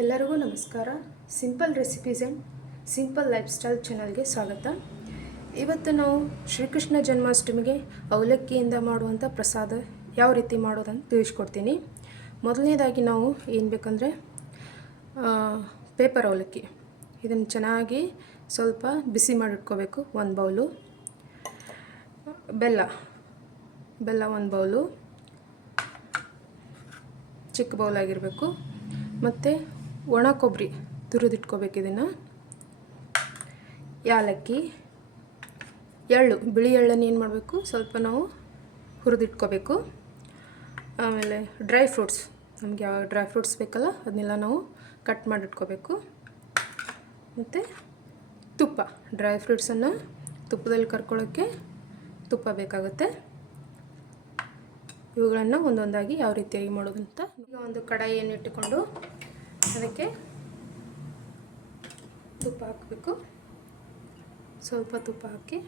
ಎಲ್ಲರಿಗೂ ನಮಸ್ಕಾರ. Simple recipes and simple life style ಚಾನಲ್ಗೆ ಸ್ವಾಗತ. ಇವತ್ತು ನಾವು ಶ್ರೀಕೃಷ್ಣ ಜನ್ಮಾಷ್ಟಮಿಗೆ ಅವಲಕ್ಕಿಯಿಂದ ಮಾಡುವಂಥ ಪ್ರಸಾದ ಯಾವ ರೀತಿ ಮಾಡೋದಂತ ತಿಳಿಸ್ಕೊಡ್ತೀನಿ. ಮೊದಲನೇದಾಗಿ ನಾವು ಏನು ಬೇಕಂದರೆ ಪೇಪರ್ ಅವಲಕ್ಕಿ ಇದನ್ನು ಚೆನ್ನಾಗಿ ಸ್ವಲ್ಪ ಬಿಸಿ ಮಾಡಿಟ್ಕೋಬೇಕು. 1 ಬೌಲು ಬೆಲ್ಲ 1 ಬೌಲು, ಚಿಕ್ಕ ಬೌಲ್ ಆಗಿರಬೇಕು. ಮತ್ತು ಒಣ ಕೊಬ್ಬರಿ ತುರಿದಿಟ್ಕೋಬೇಕು. ಇದನ್ನು ಯಾಲಕ್ಕಿ, ಎಳ್ಳು, ಬಿಳಿ ಎಳ್ಳನ್ನು ಏನು ಮಾಡಬೇಕು, ಸ್ವಲ್ಪ ನಾವು ಹುರಿದಿಟ್ಕೋಬೇಕು. ಆಮೇಲೆ ಡ್ರೈ ಫ್ರೂಟ್ಸ್, ನಮಗೆ ಯಾವ ಡ್ರೈ ಫ್ರೂಟ್ಸ್ ಬೇಕಲ್ಲ ಅದನ್ನೆಲ್ಲ ನಾವು ಕಟ್ ಮಾಡಿಟ್ಕೋಬೇಕು. ಮತ್ತು ತುಪ್ಪ, ಡ್ರೈ ಫ್ರೂಟ್ಸನ್ನು ತುಪ್ಪದಲ್ಲಿ ಕರ್ಕೊಳ್ಳೋಕ್ಕೆ ತುಪ್ಪ ಬೇಕಾಗುತ್ತೆ. ಇವುಗಳನ್ನು ಒಂದೊಂದಾಗಿ ಯಾವ ರೀತಿಯಾಗಿ ಮಾಡೋದಂತ. ಈಗ ಒಂದು ಕಡಾಯಿಯನ್ನು ಇಟ್ಟುಕೊಂಡು ಅದಕ್ಕೆ ತುಪ್ಪ ಹಾಕಬೇಕು. ಸ್ವಲ್ಪ ತುಪ್ಪ ಹಾಕಿ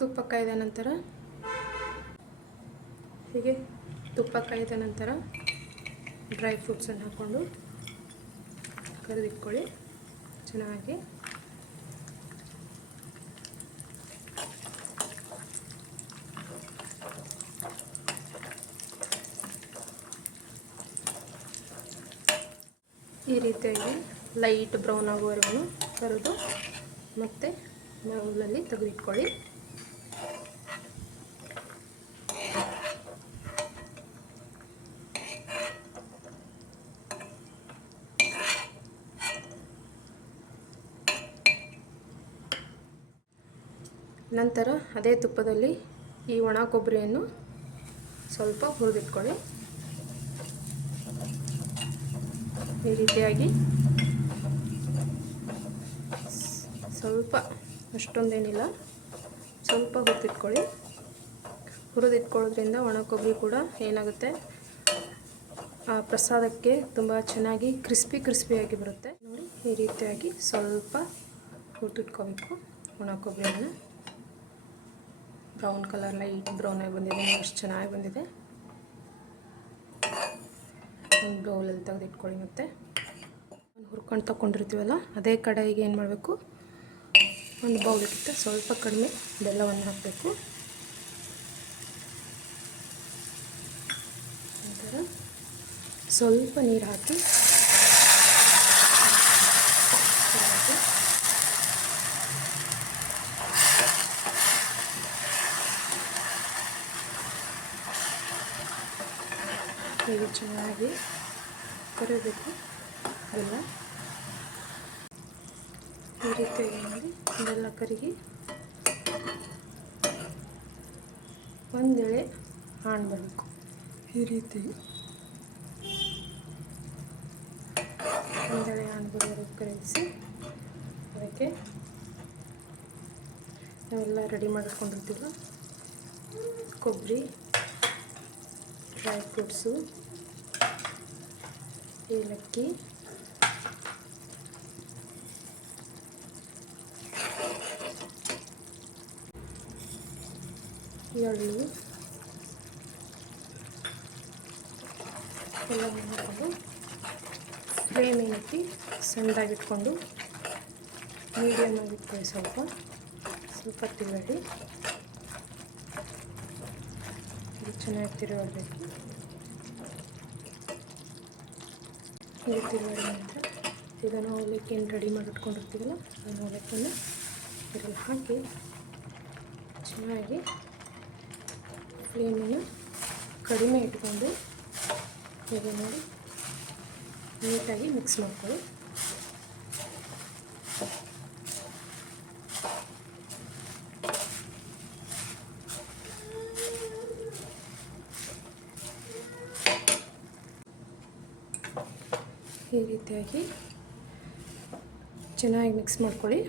ತುಪ್ಪ ಕಾಯ್ದ ನಂತರ ಹೀಗೆ ತುಪ್ಪ ಕಾಯ್ದ ನಂತರ ಡ್ರೈ ಫ್ರೂಟ್ಸನ್ನು ಹಾಕ್ಕೊಂಡು ಕರಿದಿಟ್ಕೊಳ್ಳಿ ಚೆನ್ನಾಗಿ. ಈ ರೀತಿಯಾಗಿ ಲೈಟ್ ಬ್ರೌನ್ ಆಗುವವರೆಗೂ ಕರೆದು ಮತ್ತು ಬೌಲಲ್ಲಿ ತೆಗೆದಿಟ್ಕೊಳ್ಳಿ. ನಂತರ ಅದೇ ತುಪ್ಪದಲ್ಲಿ ಈ ಒಣ ಕೊಬ್ಬರಿಯನ್ನು ಸ್ವಲ್ಪ ಹುರಿದಿಟ್ಕೊಳ್ಳಿ. ಈ ರೀತಿಯಾಗಿ ಸ್ವಲ್ಪ, ಅಷ್ಟೊಂದೇನಿಲ್ಲ, ಸ್ವಲ್ಪ ಹುರಿದಿಟ್ಕೊಳ್ಳಿ. ಹುರಿದಿಟ್ಕೊಳ್ಳೋದ್ರಿಂದ ಒಣ ಕೊಬ್ಬರಿ ಕೂಡ ಏನಾಗುತ್ತೆ, ಆ ಪ್ರಸಾದಕ್ಕೆ ತುಂಬ ಚೆನ್ನಾಗಿ ಕ್ರಿಸ್ಪಿಯಾಗಿ ಬರುತ್ತೆ. ನೋಡಿ, ಈ ರೀತಿಯಾಗಿ ಸ್ವಲ್ಪ ಹುರಿದಿಟ್ಕೋಬೇಕು. ಒಣ ಕೊಬ್ಬರಿಯನ್ನು ಬ್ರೌನ್ ಕಲರ್, ಲೈಟ್ ಬ್ರೌನ್ ಆಗಿ ಬಂದಿದೆ, ಅಷ್ಟು ಚೆನ್ನಾಗಿ ಬಂದಿದೆ. ಒಂದು ಬೌಲಲ್ಲಿ ತೆಗೆದಿಟ್ಕೊಳ್ಳಿ. ಮತ್ತು ಹುರ್ಕೊಂಡು ತಗೊಂಡಿರ್ತೀವಲ್ಲ ಅದೇ ಕಡಾಯಿಗೆ ಏನು ಮಾಡಬೇಕು, ಒಂದು ಬೌಲಿಗಿಂತ ಸ್ವಲ್ಪ ಕಡಿಮೆ ಬೆಲ್ಲವನ್ನು ಹಾಕಬೇಕು. ನಂತರ ಸ್ವಲ್ಪ ನೀರು ಹಾಕಿ ಇದು ಚೆನ್ನಾಗಿ ಕರಿಬೇಕು. ಬೆಲ್ಲ ಈ ರೀತಿಯಾಗಿ ಮಾಡಿ ಬೆಲ್ಲ ಕರಿಗಿ ಒಂದೆಳೆ ಹಾಣ್ ಬರಬೇಕು. ಈ ರೀತಿ ಒಂದೆಳೆ ಹಾಣ್ ಬರೋವರೆಗೂ ಕರಗಿಸಿ ಅದಕ್ಕೆ ನಾವೆಲ್ಲ ರೆಡಿ ಮಾಡಿಟ್ಕೊಂಡಿರ್ತೀವಿ. ಕೊಬ್ಬರಿ, ಡ್ರೈ ಫ್ರೂಟ್ಸು, ಏಲಕ್ಕಿ, ಎಳ್ಳು ಎಲ್ಲವನ್ನು ಹಾಕೊಂಡು ಫ್ಲೇಮ್ ಏನೈತಿ ಸಣ್ಣದಾಗಿಟ್ಕೊಂಡು ಮೀಡಿಯಮ್ ಆಗಿಟ್ಕೊಳ್ಳಿ. ಸ್ವಲ್ಪ ತಿರುಗಡಿ, ಇದು ಚೆನ್ನಾಗಿ ತಿರುಗಬೇಕು. ಇದು ತಿರುಗಿದ ನಂತರ ಈಗ ನಾವು ಅವಲಕ್ಕಿಯನ್ನು ರೆಡಿ ಮಾಡಿಟ್ಕೊಂಡಿರ್ತೀವಲ್ಲ ಅದನ್ನು ಅವಲಕ್ಕಿಯನ್ನು ಇದರಲ್ಲಿ ಹಾಕಿ ಚೆನ್ನಾಗಿ ಫ್ಲೇಮನ್ನು ಕಡಿಮೆ ಇಟ್ಕೊಂಡು ಈಗ ನೋಡಿ ನೀಟಾಗಿ ಮಿಕ್ಸ್ ಮಾಡ್ಕೊಳ್ಳಿ. ಈ ರೀತಿಯಾಗಿ ಚೆನ್ನಾಗಿ ಮಿಕ್ಸ್ ಮಾಡ್ಕೊಳ್ಳಿ.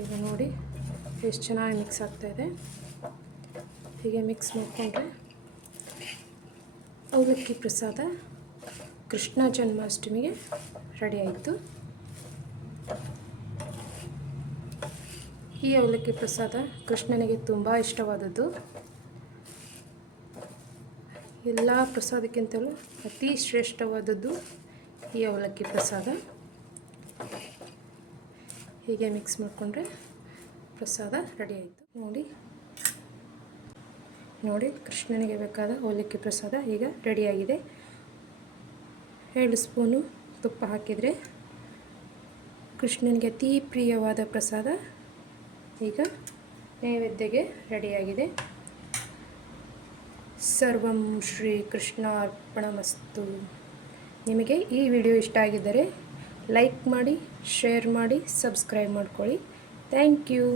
ಈಗ ನೋಡಿ ಎಷ್ಟು ಚೆನ್ನಾಗಿ ಮಿಕ್ಸ್ ಆಗ್ತಾಯಿದೆ. ಹೀಗೆ ಮಿಕ್ಸ್ ಮಾಡಿಕೊಂಡ್ರೆ ಅವಲಕ್ಕಿ ಪ್ರಸಾದ ಕೃಷ್ಣ ಜನ್ಮಾಷ್ಟಮಿಗೆ ರೆಡಿ ಆಯಿತು. ಈ ಅವಲಕ್ಕಿ ಪ್ರಸಾದ ಕೃಷ್ಣನಿಗೆ ತುಂಬ ಇಷ್ಟವಾದದ್ದು. ಎಲ್ಲ ಪ್ರಸಾದಕ್ಕಿಂತಲೂ ಅತಿ ಶ್ರೇಷ್ಠವಾದದ್ದು ಈ ಅವಲಕ್ಕಿ ಪ್ರಸಾದ. ಹೀಗೆ ಮಿಕ್ಸ್ ಮಾಡಿಕೊಂಡ್ರೆ ಪ್ರಸಾದ ರೆಡಿ ಆಯಿತು. ನೋಡಿ ಕೃಷ್ಣನಿಗೆ ಬೇಕಾದ ಅವಲಕ್ಕಿ ಪ್ರಸಾದ ಈಗ ರೆಡಿಯಾಗಿದೆ. 2 ಸ್ಪೂನು ತುಪ್ಪ ಹಾಕಿದರೆ ಕೃಷ್ಣನಿಗೆ ಅತಿ ಪ್ರಿಯವಾದ ಪ್ರಸಾದ ಈಗ ನೈವೇದ್ಯಕ್ಕೆ ರೆಡಿಯಾಗಿದೆ. ಸರ್ವಂ ಶ್ರೀ ಕೃಷ್ಣಾರ್ಪಣಮಸ್ತು. ನಿಮಗೆ ಈ ವಿಡಿಯೋ ಇಷ್ಟ ಆಗಿದ್ದರೆ ಲೈಕ್ ಮಾಡಿ, ಶೇರ್ ಮಾಡಿ, ಸಬ್ಸ್ಕ್ರೈಬ್ ಮಾಡ್ಕೊಳ್ಳಿ. Thank you.